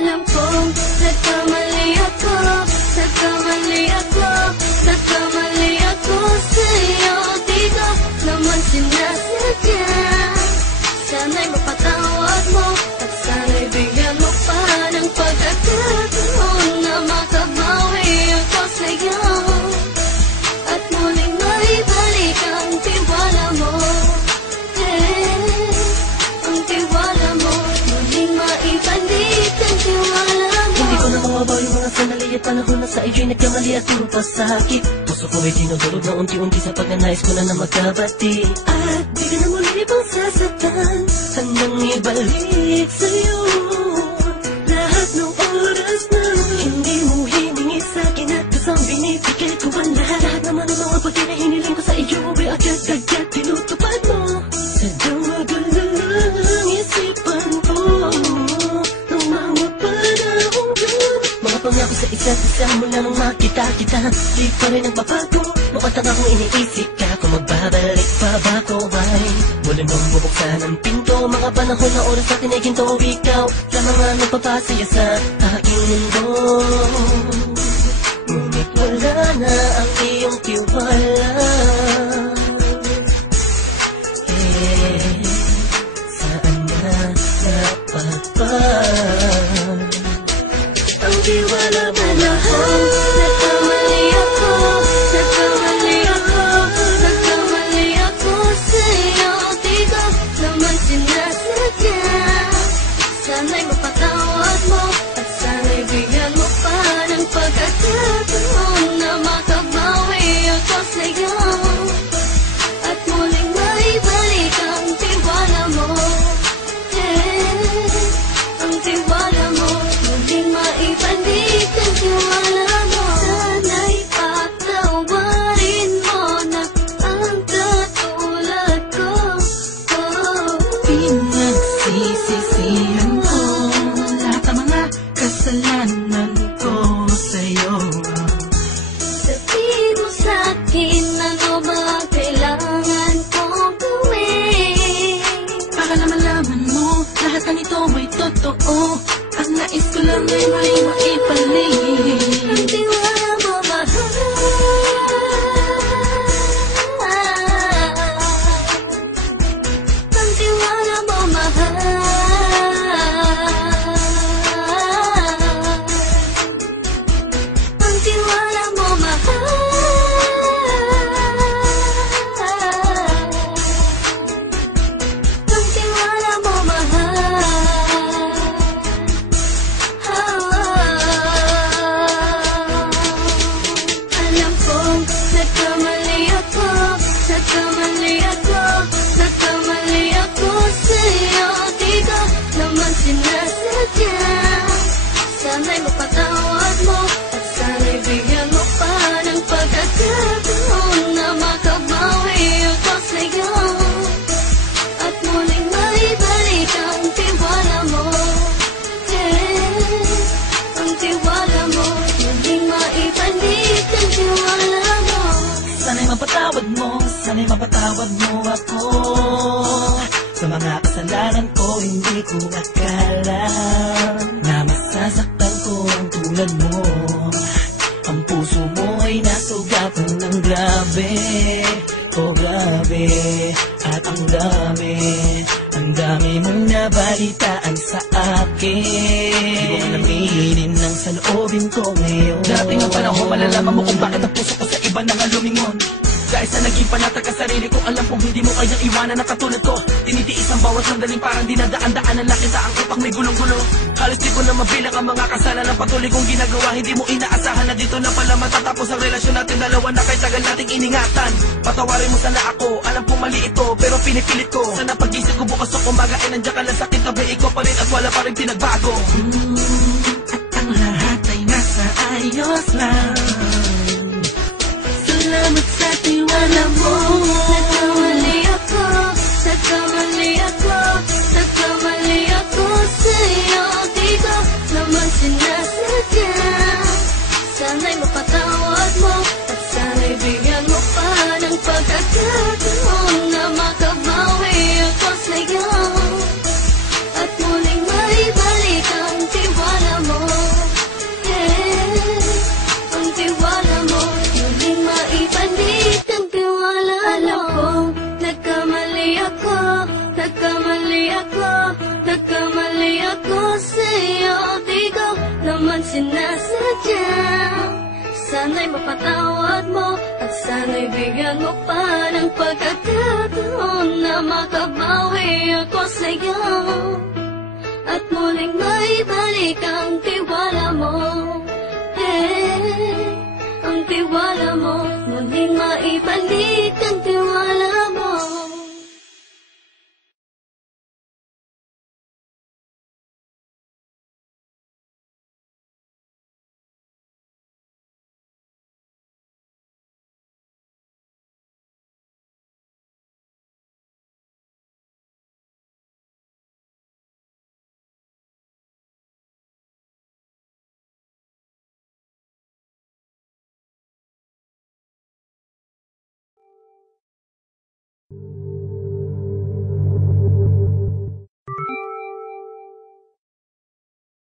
Alam kong nagkamali ako, nagkamali ako, nagkamali ako sa'yo. Di ko naman sinasadya. Sana'y mapatawad mo at sana'y bigyan mo pa ng pagkakataon na makabawi ako sa'yo at muling maibalik ang tiwala mo. Ang tiwala mo, muling maibalik ang tiwala mo. Hindi ko na mawabaw yung mga sandali at panahon na sa iyo'y nagkamali at puro pasakit. Puso ko ay dinudulog na unti-unti sa pagnanais ko na magkabati. At di ka na muli pang sasaktan, hanggang ibalik sa'yo lahat ng oras na hindi mo hiningi sa'kin at kusang binibigay ko ang lahat. Lahat naman ng mga bagay na hiniling ko sa iyo ay agad-agad tinutupad mo. Sadyang magulo ang isipan ko ng mga panahon yun. Mga pangako sa isa't isa mula nung makita kita, di pa rin nagbabago. Mapatang akong iniisip ka kung magbabalik pa ba ko ay muli mong bubuksan ang pinto. Mga panahon na oras natin ay ginto, ikaw lamang ang nagpapasaya sa aking mundo. Ngunit wala na ang iyong tiwala. Saan na napagpag ang tiwala mo? Nagkamali ako, nagkamali ako, nagkamali ako sa'yo. Di ko naman sinasadya. Sana'y mapatawad mo at sana'y bigyan mo pa ng pagkakataon na makabawi ako sa'yo at muling maibalik ang tiwala mo. Ang tiwala mo, muling maibalik ang tiwala mo. Sana'y patawarin mo na ang katulad ko. Pinagsisisihan ko lahat ng mga kasalanan ko sa'yo. Sabihin mo sa'kin ano ba kailangan kong gawin Para na malaman mo lahat ng ito ay totoo. Ang nais ko lang ay maibalik ang tiwala mo, mahal. Ang tiwala mo, mahal. Ang tiwala mo, mahal. Ang tiwala mo, mahal. Alam kong nagkamali ako, nagkamali ako, nagkamali ako sa'yo. Di ko naman sinasadya. Sana'y mapatawad mo at sana'y bigyan mo pa ng pagkakataon na makabawi ako sa'yo at muling maibalik ang tiwala mo. Ang tiwala mo, muling maibalik ang tiwala mo. Sana'y mapatawad mo, sana'y mapatawad mo ako sa mga kasalanan ko. Hindi ko akala na masasaktan ko ang tulad mo. Ang puso mo ay nasugatan ng grabe, oh grabe. At ang dami mong nabalitaan sa akin. Di ko man aminin ang saloobin ko ngayon. Darating ang panahon, malalaman mo kung bakit ang puso ko sa iba nang lumingon. Dahil sa naging panatag ka sarili ko, alam kong hindi mo kayang iwanan na katulad ko. Tinitiis ang bawat sandaling parang dinadaan-daanan lang kita ang utak may gulong-gulo. Halos di ko na mabilang ang mga kasalanan patuloy kong ginagawa. Hindi mo inaasahan na dito na pala matatapos ang relasyon natin dalawa na kahit tagal nating iningatan. Patawarin mo sana ako, alam kong mali ito pero pinipilit ko. Sana pag-isip ko bukas o kumaga ay nandiyan ka lang sa akin, tabi ko pa rin at wala pa rin pinagbago. at ang lahat ay nasa ayos lang. Salamat sa tiwala mo. Nagkamali ako, nagkamali ako, nagkamali ako sa'yo. Di ko naman sinasadya. Sana'y mapatawad mo at sana'y bigyan mo pa ng pagkakataon na makabawi ako sa'yo at muling maibalik ang tiwala nagkamali ako sa'yo. Di ko naman sinasadya. Sana'y mapatawad mo at sana'y bigyan mo pa ng pagkakataon na makabawi ako sa'yo at muling maibalik ang tiwala mo. Ang tiwala mo, muling maibalik ang tiwala mo.